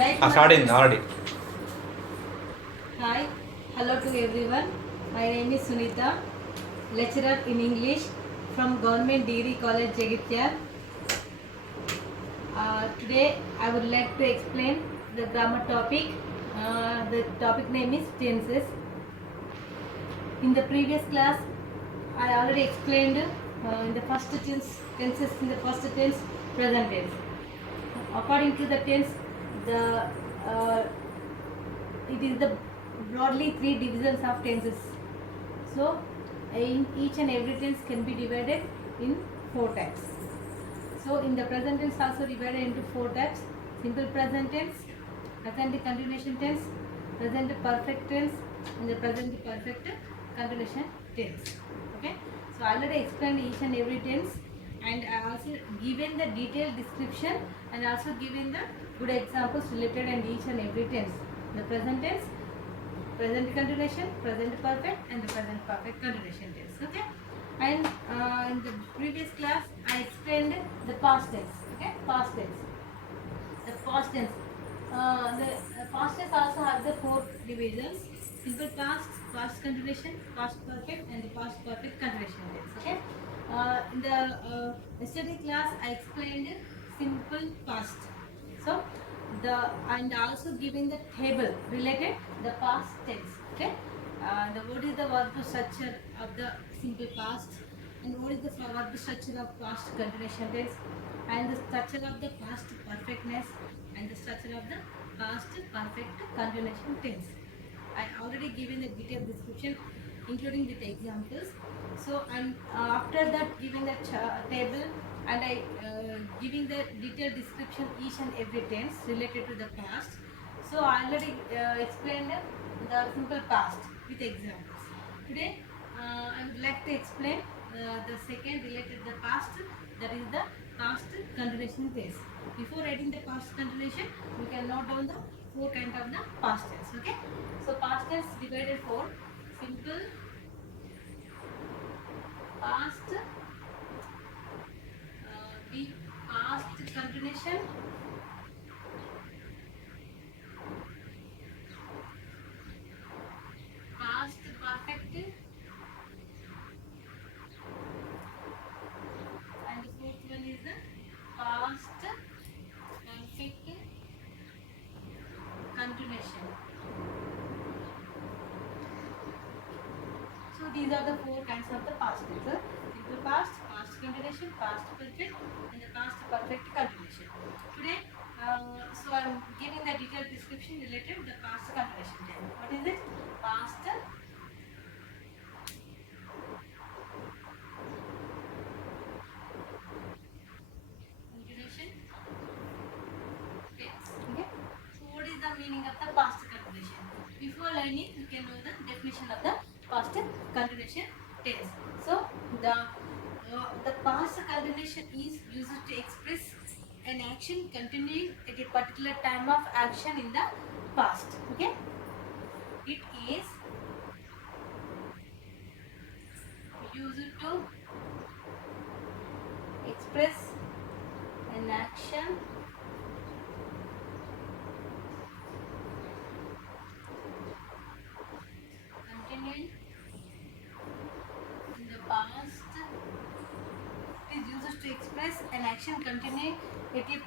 Starting already. Hi, hello to everyone. My name is Sunita, lecturer in English from Government Degree College, Jagitya. Today I would like to explain the grammar topic. The topic name is tenses. In the previous class, I already explained in the first tenses in the first tense, present tense. According to the tense, the it is the broadly three divisions of tenses. So in each and every tense can be divided in four types. So in the present tense also divided into four types: simple present tense, present continuation tense, present perfect tense, and the present perfect continuation tense. Okay. So I already explained each and every tense, and I also given the detailed description and also given the good examples related in each and every tense. The present tense, present continuation, present perfect, and the present perfect continuation tense. Okay. And in the previous class, I explained the past tense. Okay, past tense. The past tense. The past tense also have the four divisions: simple past, past continuation, past perfect, and the past perfect continuation tense. Okay. In the yesterday class, I explained simple past. So the and also giving the table related the past tense. Okay. The what is the verb structure of the simple past, and what is the verb structure of past continuation tense, and the structure of the past perfectness, and the structure of the past perfect continuation tense. I already given the detailed description, including with examples. So I'm after that giving the table, and I giving the detailed description each and every tense related to the past. So I already explained the simple past with examples. Today I would like to explain the second related the past, that is the past continuation tense. Before writing the past continuation, we can note down the four kind of the past tense. Okay. So past tense divided for simple, past, be past continuation, past perfect, and the fourth one is the past perfect continuation. So these are the four kinds of the past tense: simple past, past continuation, past perfect, and the past perfect continuation. Today, so I am giving the detailed description related to the past continuation tense. What is it? Past continuation tense. Okay. So what is the meaning of the past continuation? Before learning, you can know the definition of the past continuation tense. So the past continuation is used to express an action continuing at a particular time of action in the past. Okay. It is used to express an action continuing in the past. It is used to express an action continuing at a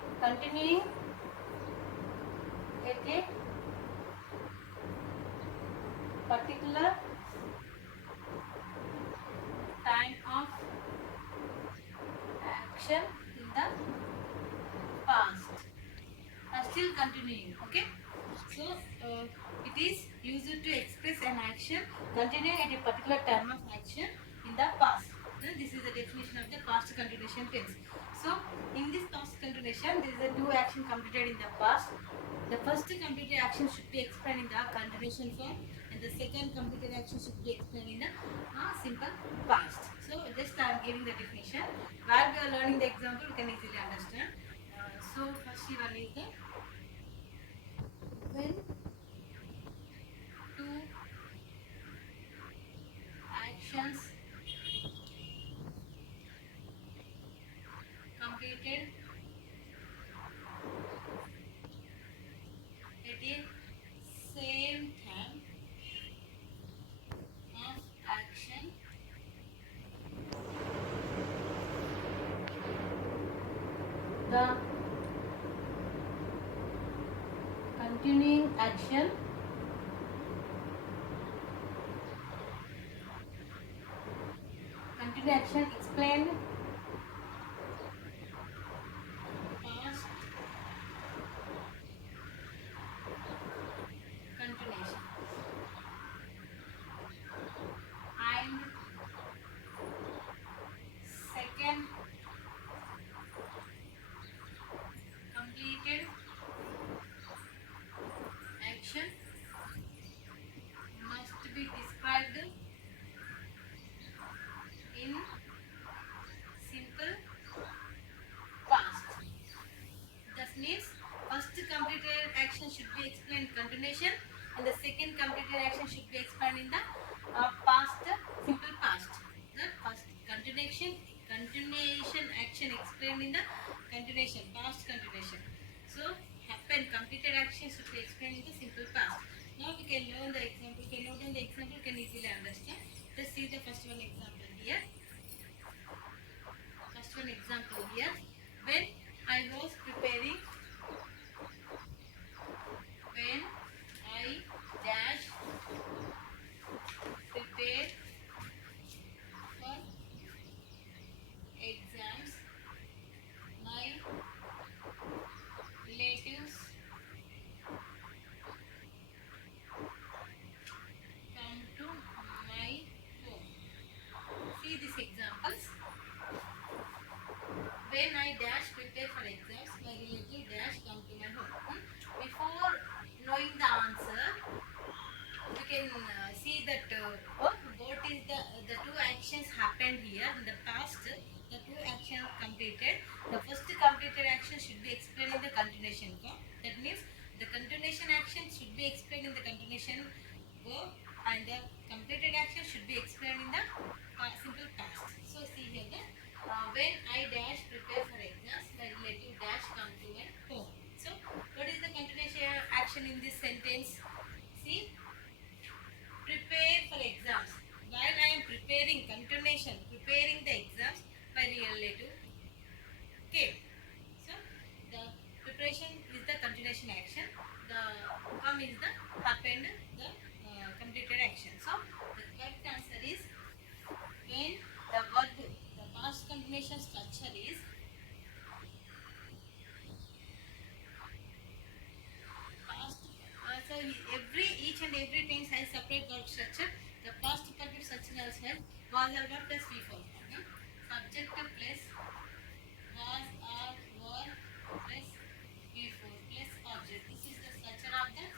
particular time of action in the past are still continuing. Okay. So it is used to express an action continuing at a particular time of action in the past. This is the definition of the past continuation tense. So in this past continuation, there is a two action completed in the past. The first completed action should be explained in the continuation form, and the second completed action should be explained in the simple past. So just I am giving the definition. While we are learning the example, you can easily understand. So first one is the when two actions completed continuing action explained past continuation and second completed action must be described in simple past. That means first completed action should be explained in continuation and the second completed action should be explained in the past simple past. The first continuation action explained in the continuation past continuation. So happened completed action should be explained in the simple past. Now we can learn the example. Can note down the example, can easily understand. Let's see the first one example here. First one example here. When I was preparing, when I dash prepare for exams, my relatives come to my home. See these examples. When I dash prepare for exams, my relative dash come to my home. Before knowing the answer, we can see that what is the two actions happened here in the past. The two actions completed. The first completed action should be explained in the continuation verb. That means the continuation action should be explained in the continuation verb, and the completed action should be explained in the simple past. So see here that when I dash prepare for exams, my relative dash come to my home. So what is the continuation action in this sentence? See, prepare for exams. While I am preparing continuation, preparing the exams, my relative came. So the preparation is the continuation action. The come is the happened, the completed action. So the correct answer is when the verb, the past continuation structure is past. So each and every time has separate verb structure. The past perfect structure as well was or were plus V form. Subject plus was or were plus V4 plus object. This is the structure of the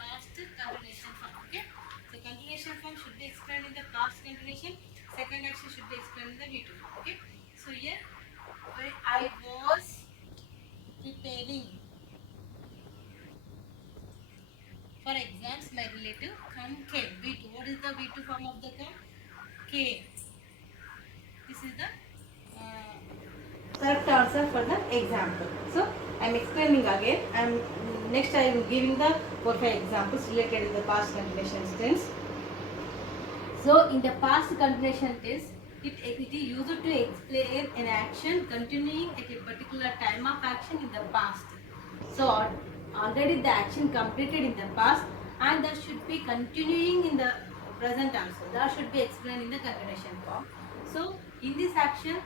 past continuation form. Okay. So continuation form should be explained in the past continuation. Second action should be explained in the V2. Okay. So here when I was preparing for exams, my relative came. V2. What is the V2 form of the come? Came. This is the correct answer for the example. So I am explaining again. Next I am giving the 4 5 examples related to the past continuation tense. So in the past continuation tense, it is used to explain an action continuing at a particular time of action in the past. So already the action completed in the past and that should be continuing in the present also. That should be explained in the continuation form. So in this action,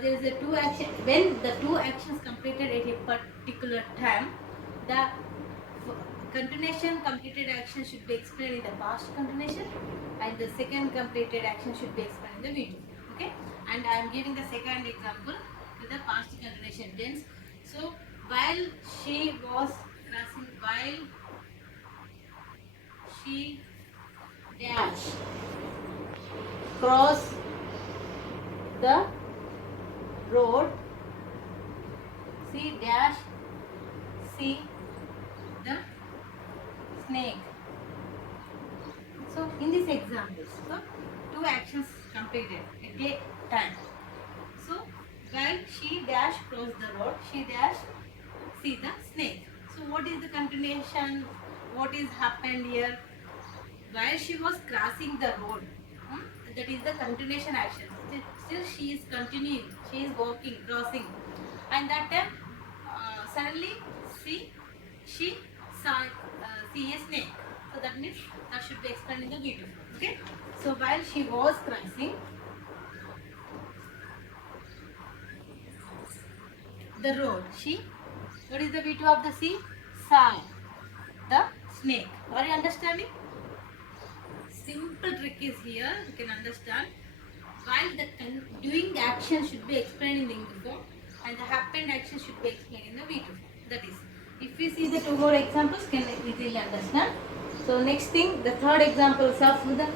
there is a two action. When the two actions completed at a particular time, the continuation completed action should be explained in the past continuation, and the second completed action should be explained in the V2. Okay, and I am giving the second example with the past continuation tense. So while she was crossing, while she dash cross the road, she dash see the snake. So in this example, so two actions completed at a time. So while she dash cross the road, she dash see the snake. So what is the continuation? What is happened here? While she was crossing the road, that is the continuation action. Still she is continuing, she is walking, crossing, and that time suddenly she see a snake. So that means that should be explained in the V2 form. Okay. So while she was crossing the road, what is the V2 of the sea? Saw the snake. Are you understanding? Simple trick is here. You can understand. While the doing action should be explained in the ing form, and the happened action should be explained in the V2 form. That is, if we see the two more examples, can easily understand. So next thing, the third example is of the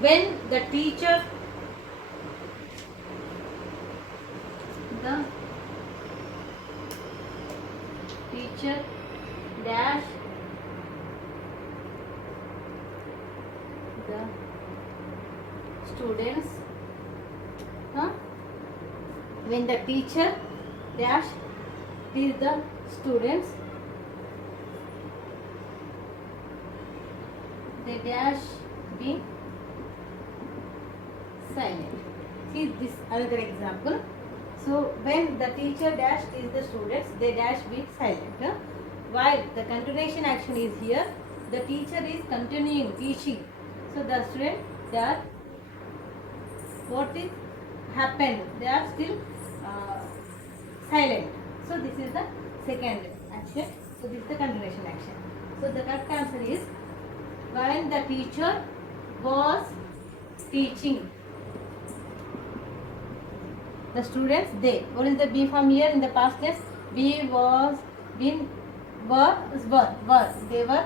when the teacher dash the students, when the teacher dash teach the students, they dash be silent. See this another example. So when the teacher dash teach the students, they dash be silent. While the continuation action is here, the teacher is continuing teaching. So the student, they are, what is happened? They are still silent. So this is the second action. So this is the continuation action. So the correct answer is, when the teacher was teaching the students, they. What is the be form here in the past tense? Be, was, been, were. They were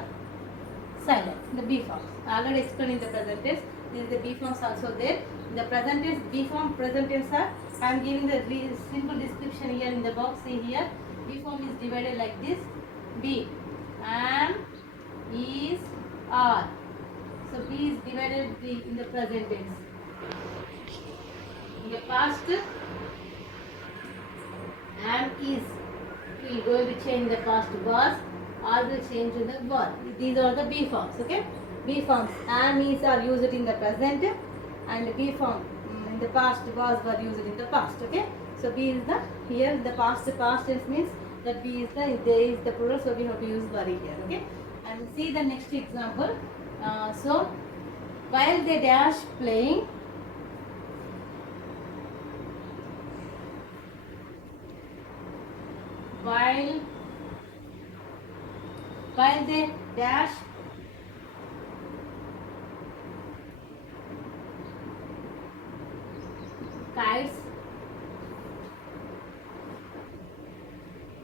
silent. The be forms. Already explained in the present tense. This is the be forms also there. In the present tense, be form, present tense are. I am giving the simple description here in the box. See here. Be form is divided like this. Be, am, is, are. So be is divided in the present tense. In the past, am, is. We are going to change the past was. Are will change to the were. These are the be forms. Okay. Be forms. Am, is are used in the present, and be form in the past was were used in the past. Okay. So be is the here in the past tense means that be is the there is the plural. So we have to use were here. Okay. And see the next example. So while they dash playing, while they dash kites,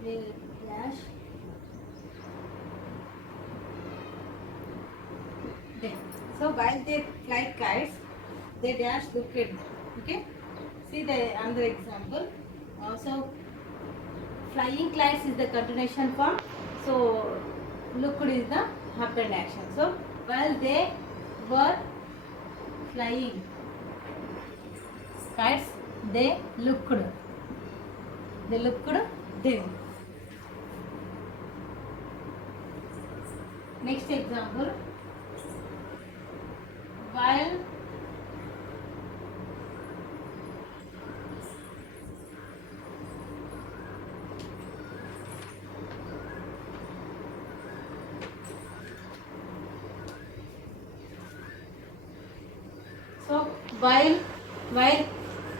they dash them. So while they fly kites, they dash look at them. Okay. See the another example. So flying kites is the continuation form. So looked is the happened action. So while they were flying kites, they looked them. Next example.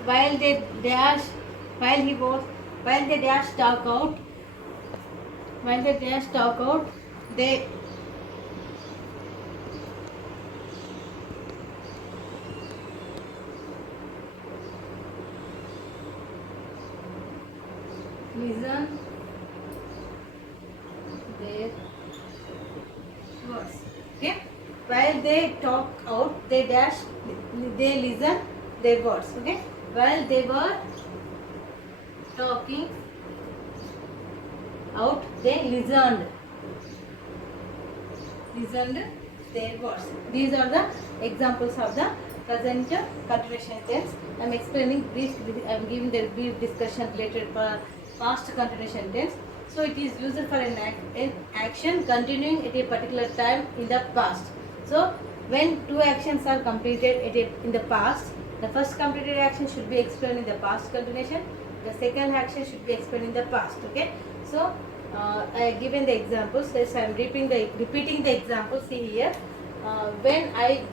While they dash, while they dash talk out, they listen their words. Okay. While they talk out, they listen their words. Okay. While they were talking out, they listened their words. These are the examples of the present continuation tense. I am explaining brief. I am giving the brief discussion related for past continuation tense. So it is used for an action continuing at a particular time in the past. So when two actions are completed in the past, the first completed action should be explained in the past continuation. The second action should be explained in the past. Okay. So I given the examples. Yes, I am repeating the examples. See here. When I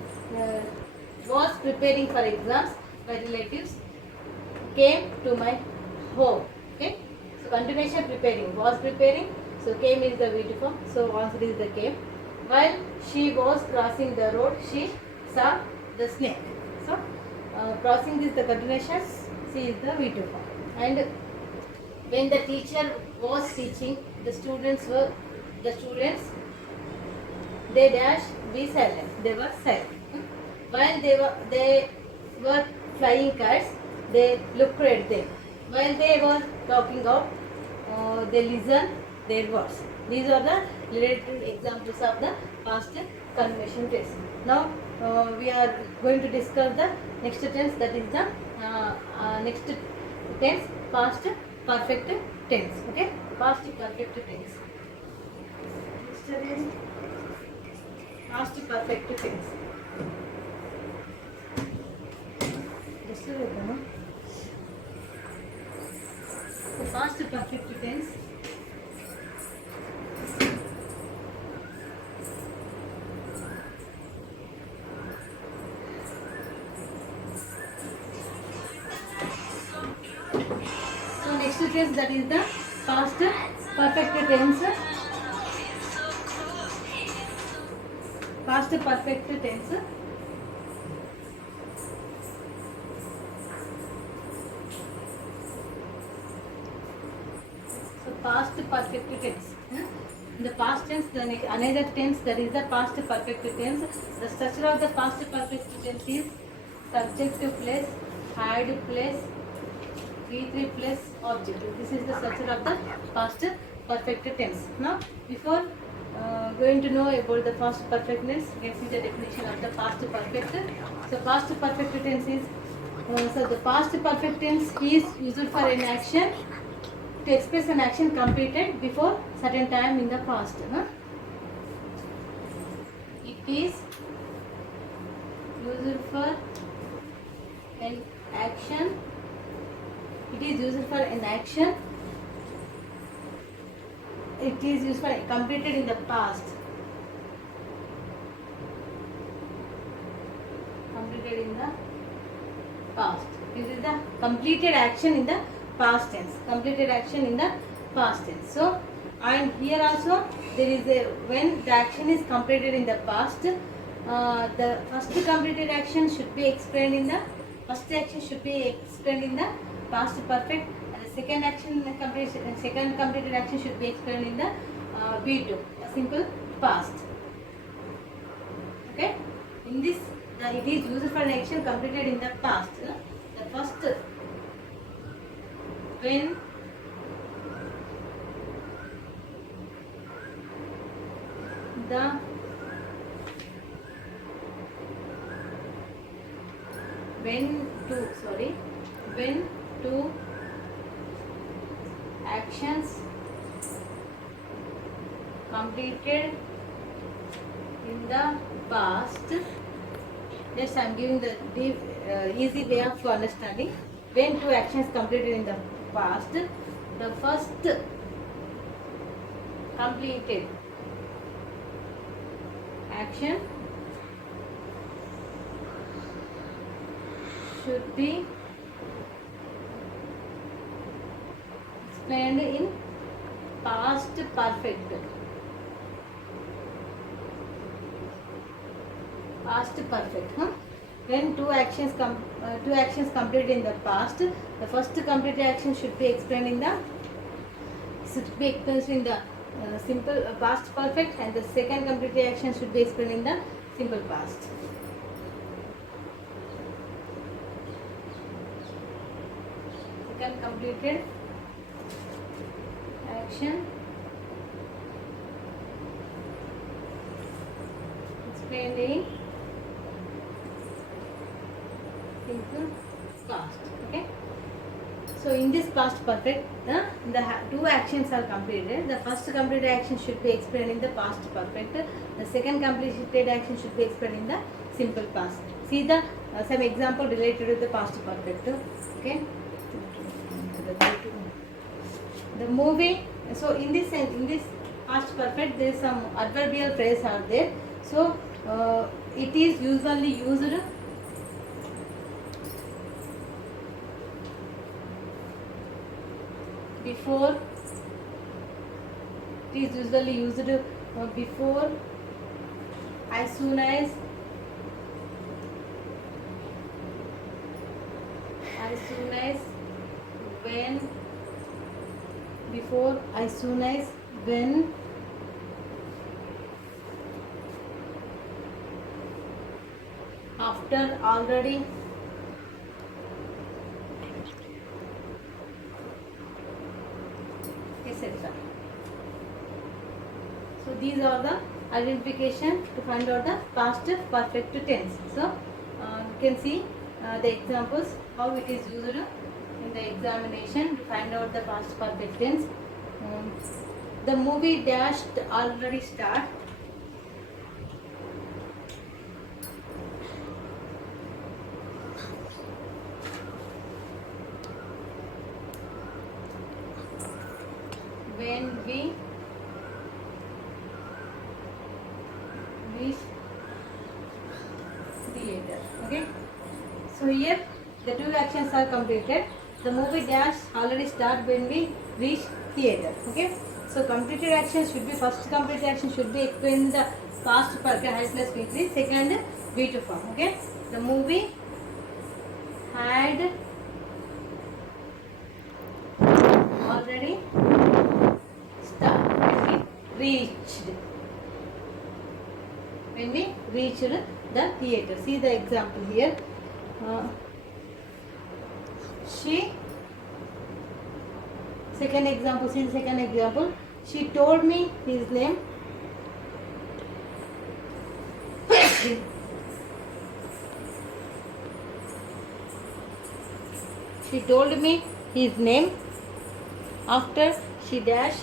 was preparing for exams, my relatives came to my home. Okay. So continuation preparing, was preparing. So came is the VT form. So answer is the came. While she was crossing the road, she saw the snake. So crossing is the continuation. C is the VT form. And when the teacher was teaching, the students they dash be silent. They were silent. While they were flying kites, they looked at them. While they were talking out, they listened their words. These are the related examples of the past continuation tense. Now we are going to discuss the next tense, that is the next tense, past perfect tense. Okay, past perfect tense. Past perfect tense. The past perfect tense. So next tense, that is the past perfect tense. Past perfect tense. So past perfect tense. In the past tense, another tense, that is the past perfect tense. The structure of the past perfect tense is subject plus, had plus, V3 plus object. This is the structure of the past perfect tense. Now, before going to know about the past perfect tense, you can see the definition of the past perfect. So, past perfect tense is so the past perfect tense is used for an action to express an action completed before certain time in the past. It is used for an action. It is used for an action. It is used for completed in the past. Completed in the past. This is the completed action in the past tense. Completed action in the past tense. So, and here also there is a when the action is completed in the past, the first completed action should be explained in the first action should be explained in the past perfect, and the second completed action should be explained in the V2, a simple past. Okay, in this it is used for an action completed in the past. The first, when the when two actions completed in the past. Just I am giving the easy way of understanding. When two actions completed in the past, the first completed action should be explained in past perfect. Past perfect. When two actions completed in the past, the first completed action should be explained in the simple past perfect, and the second completed action should be explained in the simple past. Second completed action explained in simple past. Okay. So in this past perfect, the two actions are completed. The first completed action should be explained in the past perfect. The second completed action should be explained in the simple past. See the some example related to the past perfect. Okay. The movie So in this past perfect, there is some adverbial phrase are there. So it is usually used before. It is usually used before, as soon as when, before, as soon as, when, after, already, etc. So these are the identification to find out the past perfect tense. So you can see the examples how it is used in the examination to find out the past perfect tense. The movie dashed already start. When we reach theater. Okay. So here the two actions are completed. The movie dash already start when we reach theater. Okay. So completed action should be, first completed action should be explained the past perfect had plus V3, second V2 form. Okay. The movie had already started when we reached the theater. See the example here. She, second example, see the second example. She told me his name. She told me his name after she dash.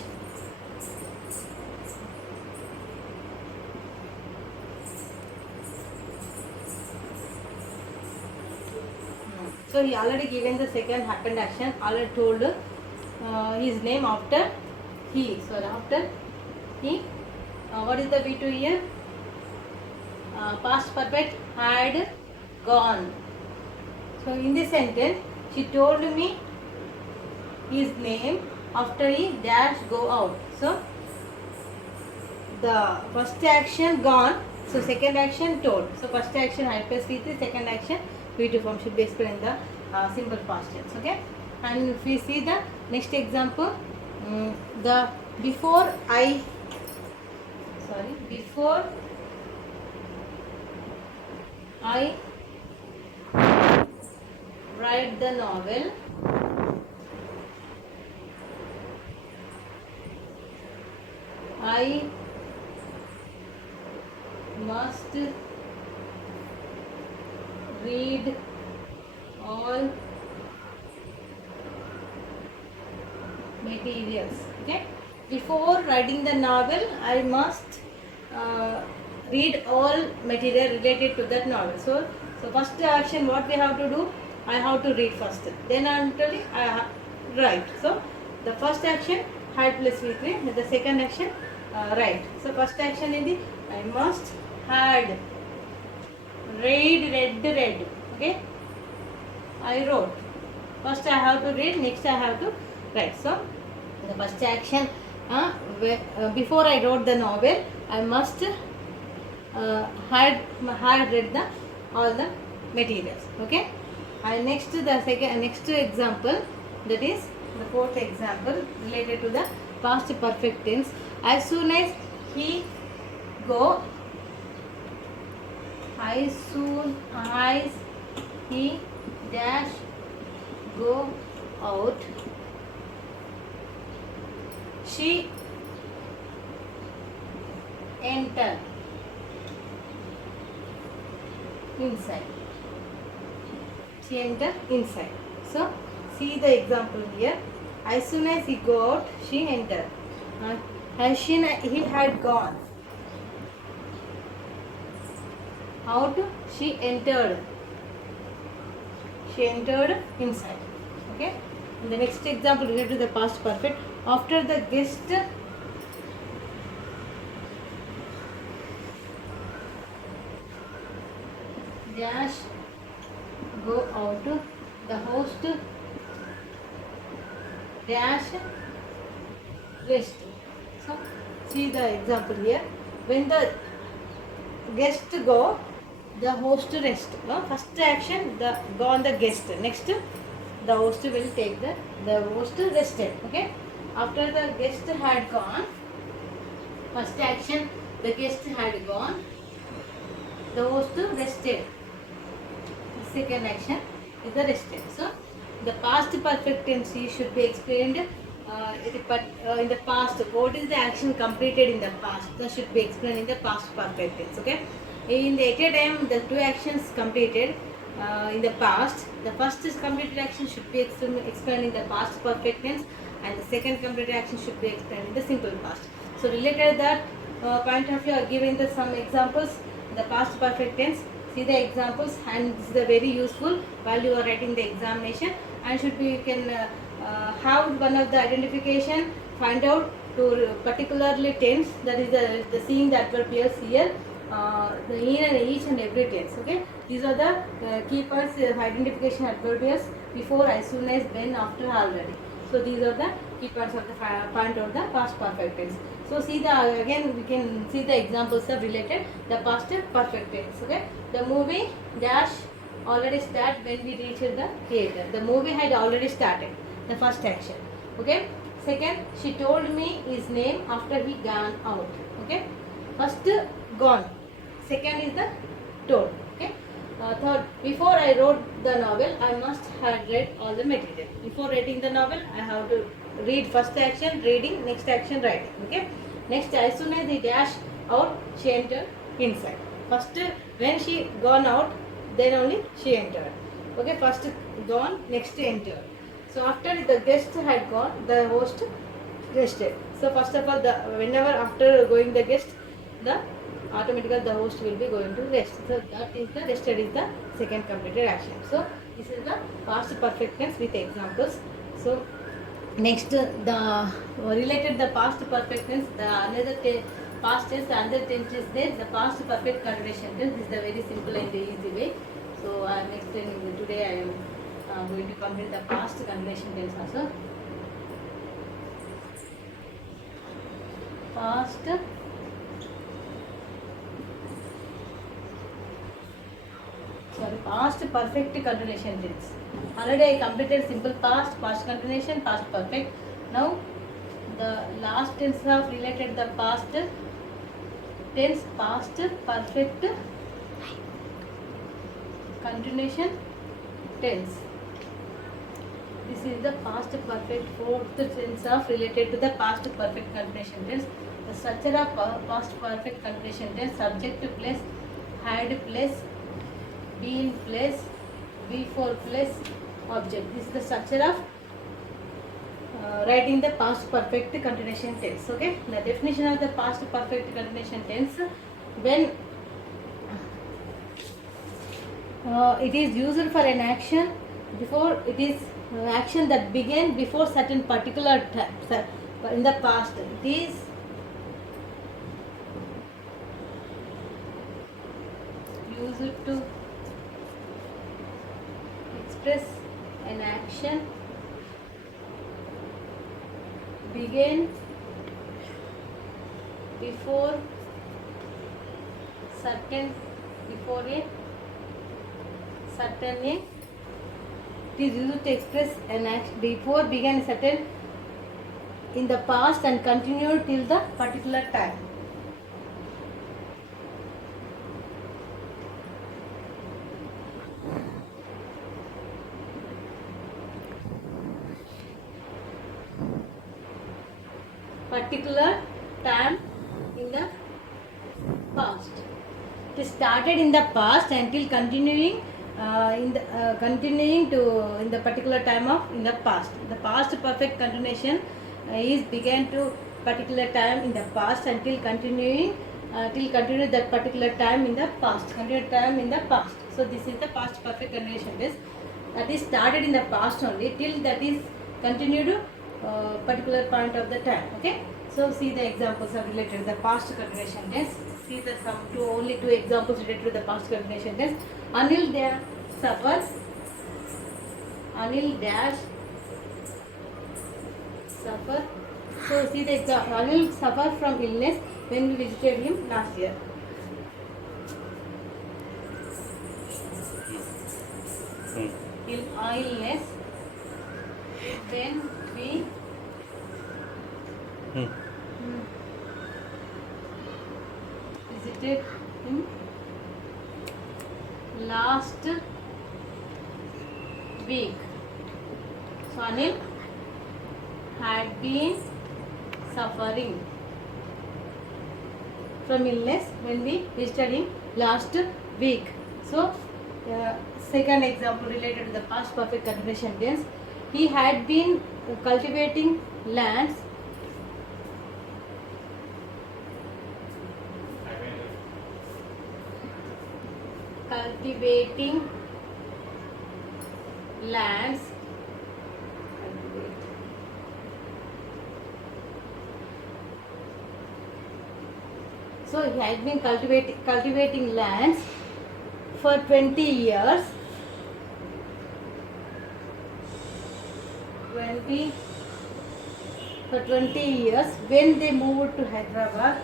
So he already given the second happened action, already told his name after he. So after he, what is the V2 here? Past perfect had gone. So in this sentence, she told me his name after he dash go out. So the first action gone, so second action told. So first action I plus V3, second action V2 form should be explained in the simple past tense. Okay. And if we see the next example, the before I write the novel, I must read all materials. Okay. Before writing the novel, I must read all material related to that novel. So first action what we have to do, I have to read first, then until I write. So the first action had plus V3, the second action write. So first action is the I must had read. Okay, I wrote. First I have to read, next I have to write. So the first action, before I wrote the novel, I must had read the all the materials. Okay. And next example, that is the fourth example related to the past perfect tense. As soon as he go, as soon as he dash go out, she enter inside. She enter inside. So see the example here. As soon as he go out, she enter. He had gone out, she entered. She entered inside. Okay. And the next example related to the past perfect. After the guest dash go out, the host dash rest. So see the example here. When the guest go, the host rest. First action, the go on the guest. Next, the host will take the host rested. Okay. After the guest had gone, first action, the guest had gone, the host rested. The second action is the rested. So the past perfect tense should be explained in the past. What is the action completed in the past? That should be explained in the past perfect tense. Okay. In the at a time, the two actions completed in the past. The first is completed action should be explained in the past perfect tense, and the second completed action should be explained in the simple past. So related that point of view, I have given some examples in the past perfect tense. See the examples, and this is a very useful while you are writing the examination, and should be you can have one of the identification, find out to particularly tense, that is the seeing the adverb pairs here, in each and every tense. Okay, these are the key points of identification adverb pairs: before, as soon as, when, after, already. So these are the key points of the point of the past perfect tense. So see the again we can see the examples of related the past perfect tense. Okay, the movie dash already start when we reached the theater. The movie had already started. The first action. Okay. Second, she told me his name after he gone out. Okay. First, gone. Second is the told. Okay. Third, before I wrote the novel, I must have read all the material. Before writing the novel, I have to read first action, reading, next action, writing. Okay. Next, as soon as he dashed out, she entered inside. First, when she gone out, then only she entered. Okay. First gone, next entered. So after the guest had gone, the host rested. So first of all, whenever after going the guest, the automatically the host will be going to rest. So that is the rested is the second completed action. So this is the past perfect tense with examples. So next the related the past perfect tense, the another past tense, the another tense is there. The past perfect continuation tense. This is the very simple and the easy way. So I am explaining today. I am going to complete the past continuation tense also. Past perfect continuation tense. Already I completed simple past, past continuation, past perfect. Now the last tense of related the past tense, past perfect continuation tense. This is the past perfect fourth tense of related to the past perfect continuation tense. The structure of past perfect continuation tense: subject place, had place, been place, before place, object. This is the structure of writing the past perfect continuation tense. Okay, the definition of the past perfect continuation tense: when it is used for an action before it is action that began before certain particular time in the past. It is used to express an action began before certain before a certain a it is used to express an action before began certain in the past and continued till the particular time. Particular time in the past. It started in the past until continuing in the particular time of in the past. The past perfect continuation is began to particular time in the past until continuing till continue that particular time in the past. Continued time in the past. So this is the past perfect continuation tense. That is started in the past only till that is continued particular point of the time. Okay. So see the examples are related to the past continuation tense. See the only two examples related to the past continuation tense. Anil dash suffers. Anil dash suffer. So see the example. Anil suffered from illness when we visited him last year. Illness when we visited him last week. So Anil had been suffering from illness when we visited him last week. So second example related to the past perfect continuation tense. He had been cultivating lands So he had been cultivating lands for 20 years. For 20 years when they moved to Hyderabad.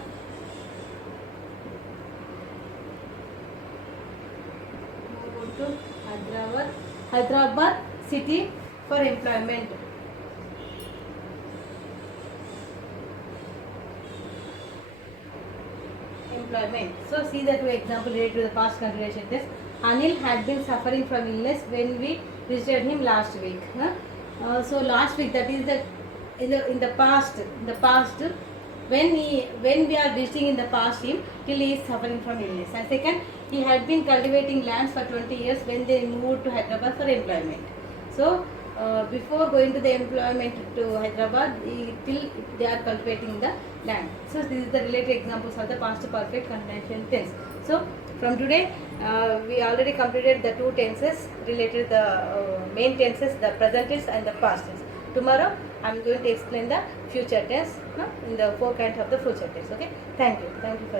Hyderabad city for employment. So see the two examples related to the past continuation tense. Anil had been suffering from illness when we visited him last week. So last week, that is in the past when we are visiting in the past him till he is suffering from illness. And second, he had been cultivating lands for 20 years when they moved to Hyderabad for employment. So before going to the employment to Hyderabad, till they are cultivating the land. So this is the related examples of the past perfect continuation tense. So from today, we already completed the two tenses related to the main tenses, the present tense and the past tense. Tomorrow, I am going to explain the future tense in the four kinds of the future tense. Okay. Thank you. Thank you for